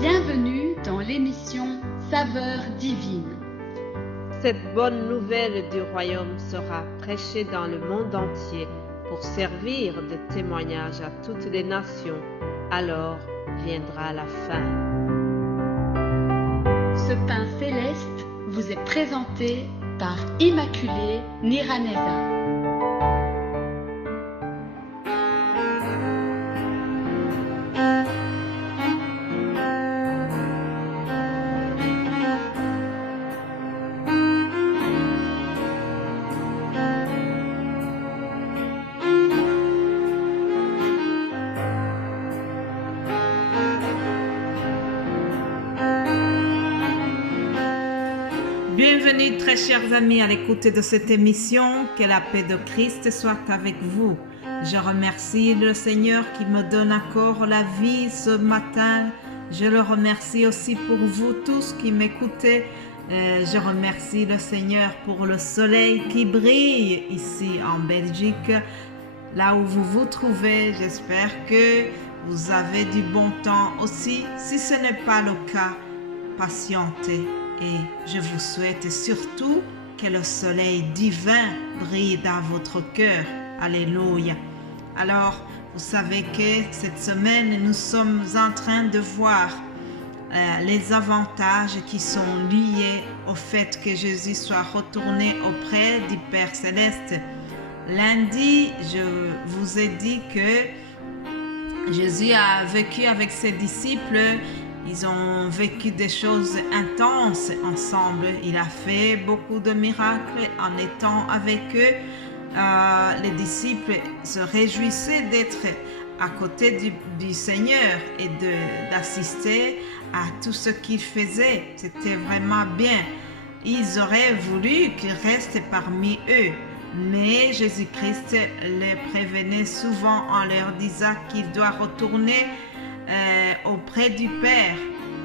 Bienvenue dans l'émission Saveurs divines. Cette bonne nouvelle du royaume sera prêchée dans le monde entier pour servir de témoignage à toutes les nations. Alors viendra la fin. Ce pain céleste vous est présenté par Immaculée Niraneza. Bienvenue très chers amis à l'écoute de cette émission, que la paix de Christ soit avec vous. Je remercie le Seigneur qui me donne encore la vie ce matin. Je le remercie aussi pour vous tous qui m'écoutez. Je remercie le Seigneur pour le soleil qui brille ici en Belgique. Là où vous vous trouvez, j'espère que vous avez du bon temps aussi. Si ce n'est pas le cas, patientez. Et je vous souhaite surtout que le soleil divin brille dans votre cœur. Alléluia. Alors, vous savez que cette semaine, nous sommes en train de voir les avantages qui sont liés au fait que Jésus soit retourné auprès du Père Céleste. Lundi, je vous ai dit que Jésus a vécu avec ses disciples. Ils ont vécu des choses intenses ensemble. Il a fait beaucoup de miracles en étant avec eux. Les disciples se réjouissaient d'être à côté du Seigneur et d'assister à tout ce qu'il faisait. C'était vraiment bien. Ils auraient voulu qu'il reste parmi eux. Mais Jésus-Christ les prévenait souvent en leur disant qu'il doit retourner auprès du Père.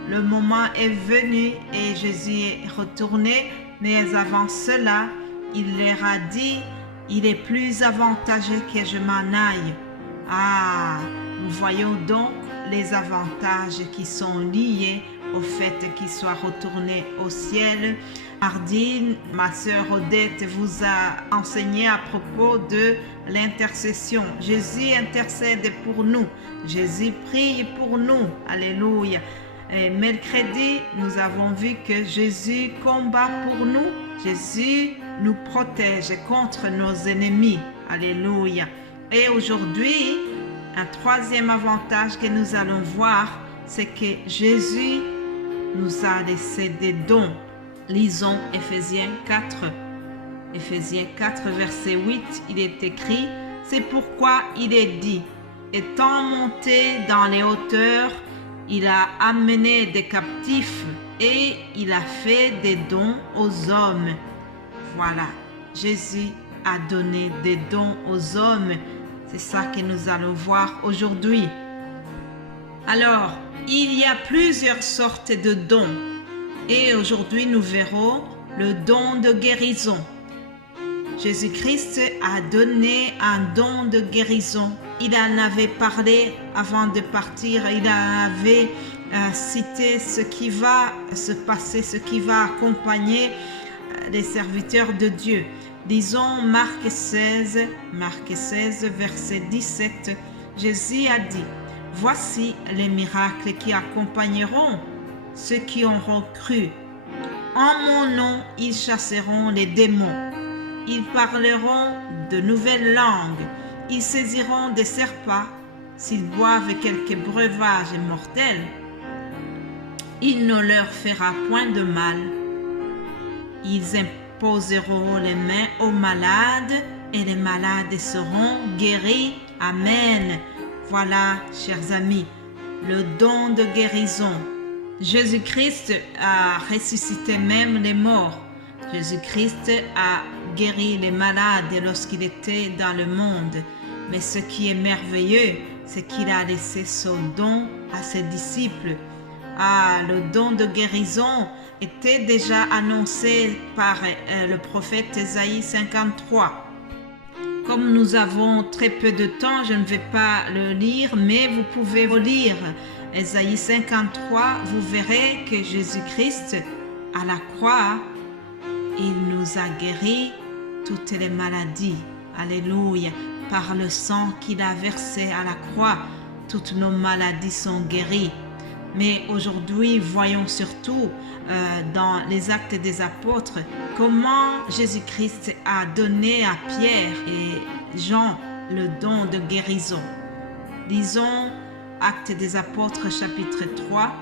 Le moment est venu et Jésus est retourné, mais avant cela, il leur a dit, il est plus avantageux que je m'en aille. Nous voyons donc les avantages qui sont liés au fait qu'il soit retourné au ciel. Mardi, ma sœur Odette vous a enseigné à propos de l'intercession. Jésus intercède pour nous. Jésus prie pour nous. Alléluia. Et mercredi, nous avons vu que Jésus combat pour nous. Jésus nous protège contre nos ennemis. Alléluia. Et aujourd'hui, un troisième avantage que nous allons voir, c'est que Jésus nous a laissé des dons. Lisons Éphésiens 4. Éphésiens 4, verset 8, il est écrit, c'est pourquoi il est dit, étant monté dans les hauteurs, il a amené des captifs et il a fait des dons aux hommes. Voilà, Jésus a donné des dons aux hommes. C'est ça que nous allons voir aujourd'hui. Alors, il y a plusieurs sortes de dons. Et aujourd'hui, nous verrons le don de guérison. Jésus-Christ a donné un don de guérison. Il en avait parlé avant de partir. Il avait cité ce qui va se passer, ce qui va accompagner les serviteurs de Dieu. Disons Marc 16, verset 17. Jésus a dit, « Voici les miracles qui accompagneront ceux qui auront cru. En mon nom, ils chasseront les démons. Ils parleront de nouvelles langues. Ils saisiront des serpents. S'ils boivent quelques breuvages mortels, il ne leur fera point de mal. Ils imposeront les mains aux malades et les malades seront guéris. Amen. » Voilà, chers amis, le don de guérison. Jésus-Christ a ressuscité même les morts. Jésus-Christ a guéri les malades lorsqu'il était dans le monde. Mais ce qui est merveilleux, c'est qu'il a laissé son don à ses disciples. Le don de guérison était déjà annoncé par le prophète Ésaïe 53. Comme nous avons très peu de temps, je ne vais pas le lire, mais vous pouvez lire Ésaïe 53, vous verrez que Jésus-Christ, à la croix, il nous a guéris toutes les maladies. Alléluia. Par le sang qu'il a versé à la croix, toutes nos maladies sont guéries. Mais aujourd'hui, voyons surtout dans les Actes des Apôtres comment Jésus-Christ a donné à Pierre et Jean le don de guérison. Lisons Actes des Apôtres chapitre 3.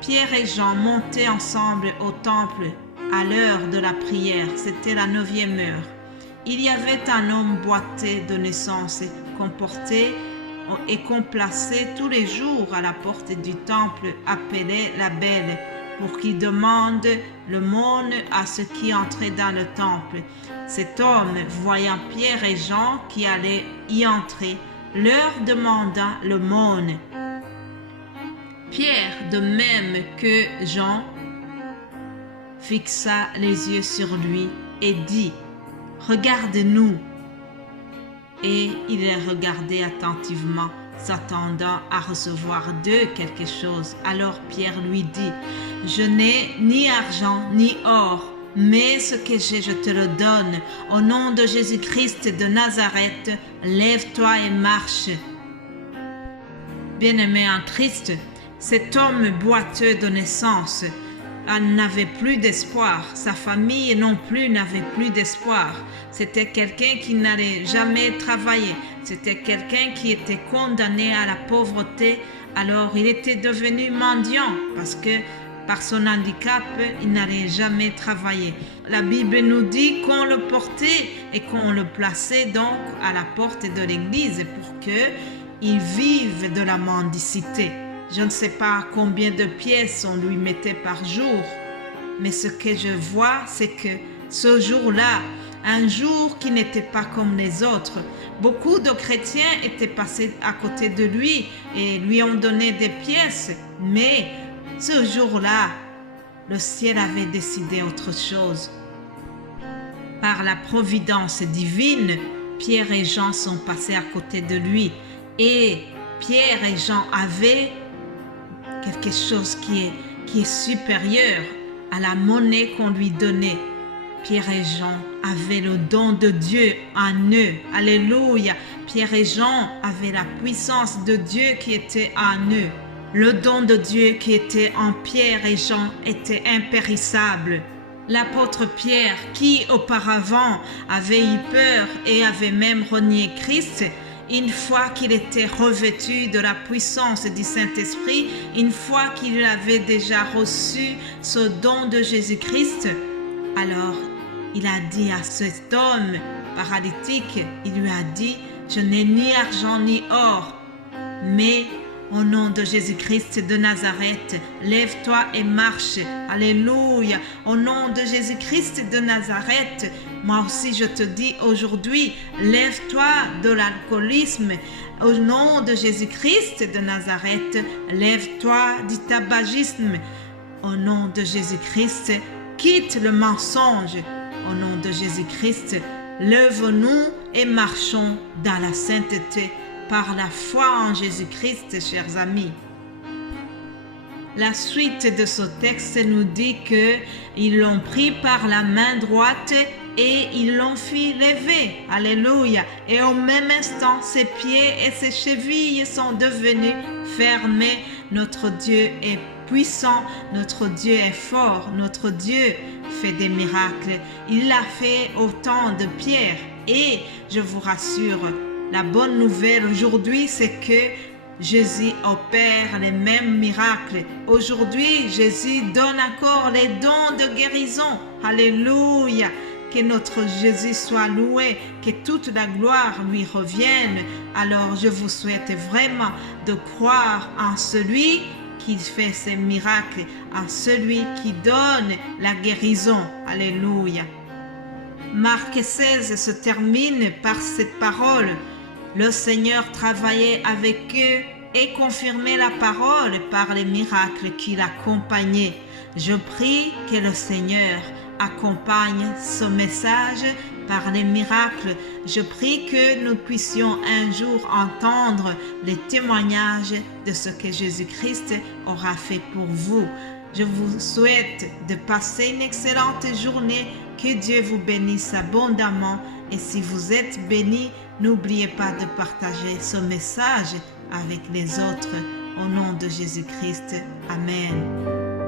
Pierre et Jean montaient ensemble au temple à l'heure de la prière. C'était la 9e heure. Il y avait un homme boiteux de naissance qu'on portait et qu'on plaçait tous les jours à la porte du temple appelé la Belle pour qu'il demande l'aumône à ceux qui entraient dans le temple. Cet homme, voyant Pierre et Jean qui allaient y entrer, leur demanda l'aumône. Pierre, de même que Jean, fixa les yeux sur lui et dit « Regarde-nous ». Et il les regardait attentivement, s'attendant à recevoir d'eux quelque chose. Alors Pierre lui dit « Je n'ai ni argent ni or, mais ce que j'ai, je te le donne. Au nom de Jésus-Christ de Nazareth, lève-toi et marche. » Bien-aimé en Christ, cet homme boiteux de naissance n'avait plus d'espoir. Sa famille non plus n'avait plus d'espoir. C'était quelqu'un qui n'allait jamais travailler. C'était quelqu'un qui était condamné à la pauvreté. Alors il était devenu mendiant parce que par son handicap, il n'allait jamais travailler. La Bible nous dit qu'on le portait et qu'on le plaçait donc à la porte de l'église pour qu'il vive de la mendicité. Je ne sais pas combien de pièces on lui mettait par jour, mais ce que je vois, c'est que ce jour-là, un jour qui n'était pas comme les autres, beaucoup de chrétiens étaient passés à côté de lui et lui ont donné des pièces, mais ce jour-là, le ciel avait décidé autre chose. Par la providence divine, Pierre et Jean sont passés à côté de lui et Pierre et Jean avaient quelque chose qui est supérieur à la monnaie qu'on lui donnait. Pierre et Jean avaient le don de Dieu en eux. Alléluia. Pierre et Jean avaient la puissance de Dieu qui était en eux. Le don de Dieu qui était en Pierre et Jean était impérissable. L'apôtre Pierre, qui auparavant avait eu peur et avait même renié Christ, une fois qu'il était revêtu de la puissance du Saint-Esprit, une fois qu'il avait déjà reçu ce don de Jésus-Christ, alors il a dit à cet homme paralytique, il lui a dit « Je n'ai ni argent ni or, mais au nom de Jésus-Christ de Nazareth, lève-toi et marche. » Alléluia. Au nom de Jésus-Christ de Nazareth, moi aussi je te dis aujourd'hui, lève-toi de l'alcoolisme. Au nom de Jésus-Christ de Nazareth, lève-toi du tabagisme. Au nom de Jésus-Christ, quitte le mensonge. Au nom de Jésus-Christ, lève-nous et marchons dans la sainteté. Par la foi en Jésus-Christ, chers amis. La suite de ce texte nous dit qu'ils l'ont pris par la main droite et ils l'ont fait lever. Alléluia. Et au même instant, ses pieds et ses chevilles sont devenus fermés. Notre Dieu est puissant, notre Dieu est fort, notre Dieu fait des miracles. Il l'a fait au temps de Pierre. Et je vous rassure, la bonne nouvelle aujourd'hui, c'est que Jésus opère les mêmes miracles. Aujourd'hui, Jésus donne encore les dons de guérison. Alléluia. Que notre Jésus soit loué, que toute la gloire lui revienne. Alors, je vous souhaite vraiment de croire en celui qui fait ces miracles, en celui qui donne la guérison. Alléluia. Marc 16 se termine par cette parole. Le Seigneur travaillait avec eux et confirmait la parole par les miracles qui l'accompagnaient. Je prie que le Seigneur accompagne ce message par les miracles. Je prie que nous puissions un jour entendre les témoignages de ce que Jésus-Christ aura fait pour vous. Je vous souhaite de passer une excellente journée. Que Dieu vous bénisse abondamment. Et si vous êtes bénis, n'oubliez pas de partager ce message avec les autres. Au nom de Jésus-Christ. Amen.